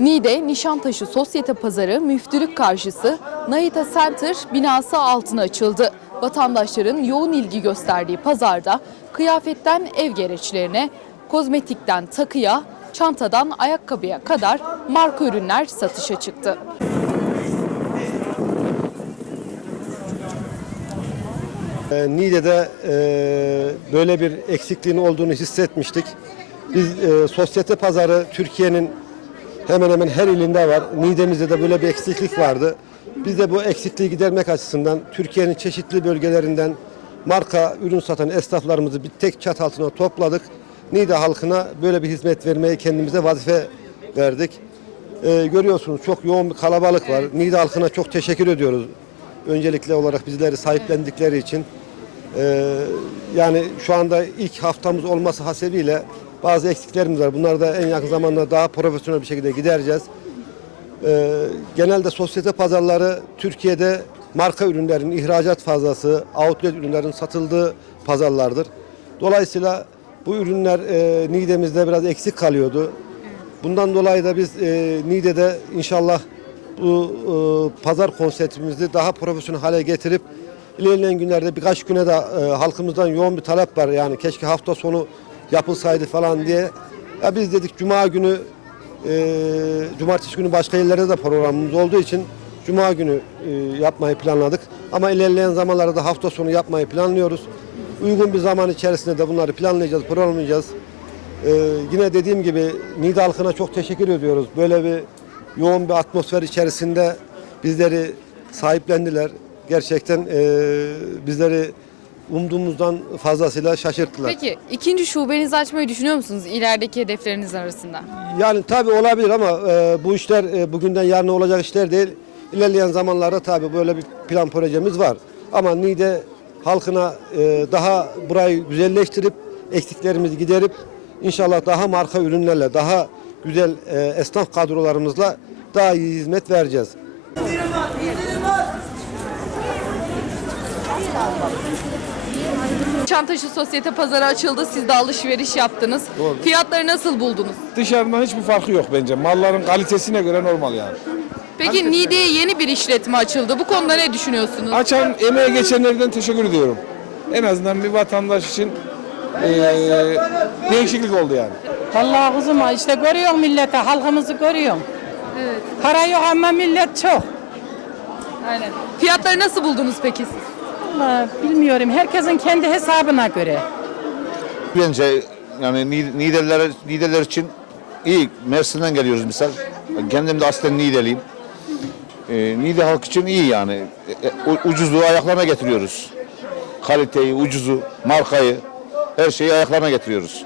Niğde Nişantaşı Sosyete Pazarı müftülük karşısı Naita Center binası altına açıldı. Vatandaşların yoğun ilgi gösterdiği pazarda kıyafetten ev gereçlerine, kozmetikten takıya, çantadan ayakkabıya kadar marka ürünler satışa çıktı. E, Niğde'de e, böyle bir eksikliğin olduğunu hissetmiştik. Biz e, sosyete pazarı Türkiye'nin hemen hemen her ilinde var. Niğde'mizde de böyle bir eksiklik vardı. Biz de bu eksikliği gidermek açısından Türkiye'nin çeşitli bölgelerinden marka ürün satan esnaflarımızı bir tek çat altına topladık. Niğde halkına böyle bir hizmet vermeye kendimize vazife verdik. E, görüyorsunuz çok yoğun bir kalabalık var. Niğde halkına çok teşekkür ediyoruz. Öncelikle olarak bizleri sahiplendikleri için. Ee, yani şu anda ilk haftamız olması hasebiyle bazı eksiklerimiz var. Bunları da en yakın zamanda daha profesyonel bir şekilde gidereceğiz. Ee, genelde sosyete pazarları Türkiye'de marka ürünlerin ihracat fazlası, outlet ürünlerin satıldığı pazarlardır. Dolayısıyla bu ürünler e, Niğde'mizde biraz eksik kalıyordu. Bundan dolayı da biz e, Niğde'de inşallah bu e, pazar konseptimizi daha profesyonel hale getirip ilerleyen günlerde birkaç güne de e, halkımızdan yoğun bir talep var. Yani keşke hafta sonu yapılsaydı falan diye. Ya biz dedik cuma günü e, cumartesi günü başka yerlerde de programımız olduğu için cuma günü e, yapmayı planladık. Ama ilerleyen zamanlarda da hafta sonu yapmayı planlıyoruz. Uygun bir zaman içerisinde de bunları planlayacağız, programlayacağız. Ee, yine dediğim gibi Niğde halkına çok teşekkür ediyoruz. Böyle bir yoğun bir atmosfer içerisinde bizleri sahiplendiler. Gerçekten e, bizleri umduğumuzdan fazlasıyla şaşırttılar. Peki ikinci şubenizi açmayı düşünüyor musunuz ilerideki hedefleriniz arasında? Yani tabii olabilir ama e, bu işler e, bugünden yarına olacak işler değil. İlerleyen zamanlarda tabii böyle bir plan projemiz var. Ama Niğde halkına e, daha burayı güzelleştirip eksiklerimizi giderip inşallah daha marka ürünlerle, daha güzel e, esnaf kadrolarımızla daha iyi hizmet vereceğiz. Çantaşı Sosyete Pazarı açıldı. Siz de alışveriş yaptınız. Doğru. Fiyatları nasıl buldunuz? Dışarıdan hiçbir farkı yok bence. Malların kalitesine göre normal yani. Peki Niğde'ye yeni bir işletme açıldı. Bu konuda ne düşünüyorsunuz? Açan emeğe geçenlerden teşekkür ediyorum. En azından bir vatandaş için eee, değişiklik oldu yani. Vallahi kuzum işte görüyorum millete, halkımızı görüyorum. Para yok ama millet çok. Aynen. Fiyatları nasıl buldunuz peki siz? Vallahi bilmiyorum, herkesin kendi hesabına göre. Bence yani Ni- Niğdeliler, Niğdeliler için iyi. Mersin'den geliyoruz misal. Kendim de aslen Niğdeliyim. Ee, Niğde halk için iyi yani. E, e, ucuzluğu ayaklarına getiriyoruz. Kaliteyi, ucuzu, markayı, her şeyi ayaklarına getiriyoruz.